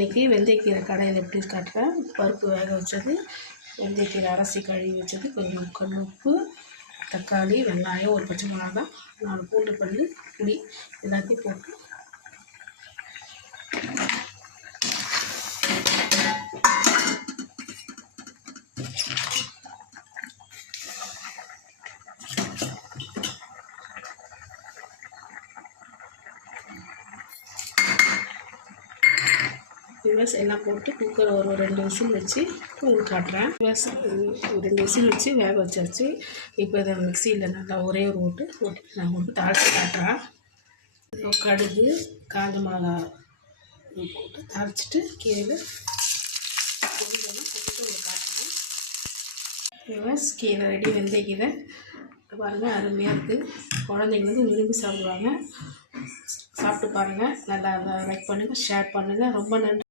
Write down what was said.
இன்றைக்கி வெந்தயக்கீரை கடையில் எப்படி காட்டுறேன். பருப்பு வேக வச்சது, வெந்தயக்கீரை அலசி கழுவி வச்சது, கொஞ்சம் கல் உப்பு, தக்காளி, வெங்காயம், ஒரு பச்சை மிளகா, 4 பூண்டு பல், புளி எல்லாத்தையும் போட்டு விவஸ் எல்லாம் போட்டு குக்கரை ஒரு 2 விசில் வச்சு உங்களுக்கு காட்டுறேன். விவஸ் 2 விசில் வச்சு வேக வச்சாச்சு. இப்போ இதை மிக்சியில் நல்லா ஒரே ஒரு ஓட்டு நான் உங்களுக்கு தாளித்து காட்டுறேன். கடுகு, காஞ்ச மிளகா போட்டு தாளிச்சிட்டு கீரையில் பொரியலாம் போட்டு உங்களுக்கு காட்டுறேன். விவஸ் கீரை ரெடி. வெந்தயக்கீரை பாருங்கள், அருமையாக இருக்குது. குழந்தைங்க விரும்பி சாப்பிடுவாங்க. சாப்பிட்டு பாருங்கள். நல்லா லைக் பண்ணுங்கள், ஷேர் பண்ணுங்கள். ரொம்ப நன்றி.